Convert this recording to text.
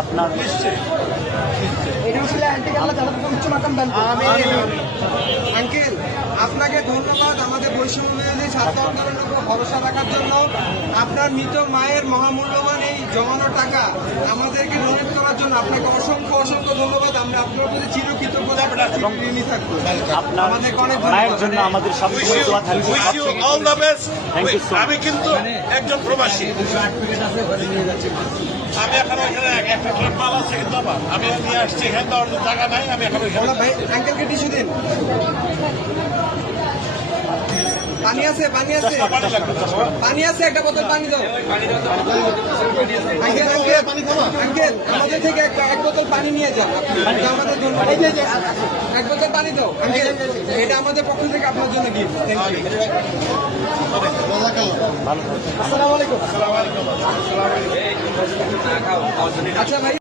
আপনার আঙ্কেল আপনাকে ধন্যবাদ আমাদের বৈষম্য বিরোধী ছাত্র আন্দোলনের উপর ভরসা রাখার জন্য। আপনার মৃত মায়ের মহামূল্যবান এই জমানো টাকা আমাদেরকে ডোনেট করার জন্য আপনাকে অসংখ্য অসংখ্য ধন্যবাদ। আমরা আপনার প্রতি চিরকৃতজ্ঞতা ঋণী থাকবো। আপনার আমাদেরকে অনেক মায়ের জন্য আমাদের সবসময় দোয়া থাকবে। All the best. Thank you so much. আমি কিন্তু একজন প্রবাসী, আমি এখন ওইখানে একটা ট্রাক মাল আছে কিন্তু আমার, আমি নিয়ে আসছি এখানে দেওয়ার টাকা নাই, আমি এখন ওইখানে ভাই আঙ্কেলকে টিস্যু দিন। পানি আছে, পানি আছে, পানি লাগবে। পানি আছে, একটা বোতল পানি দাও। আঙ্কেল আঙ্কেল আমাদের থেকে এক বোতল পানি নিয়ে যান। এটা আমাদের জন্য এক বোতল পানি দাও আঙ্কেল, এটা আমাদের পক্ষ থেকে আপনার জন্য গিফট। Thank you. আসসালামু আলাইকুম। আচ্ছা ভাই।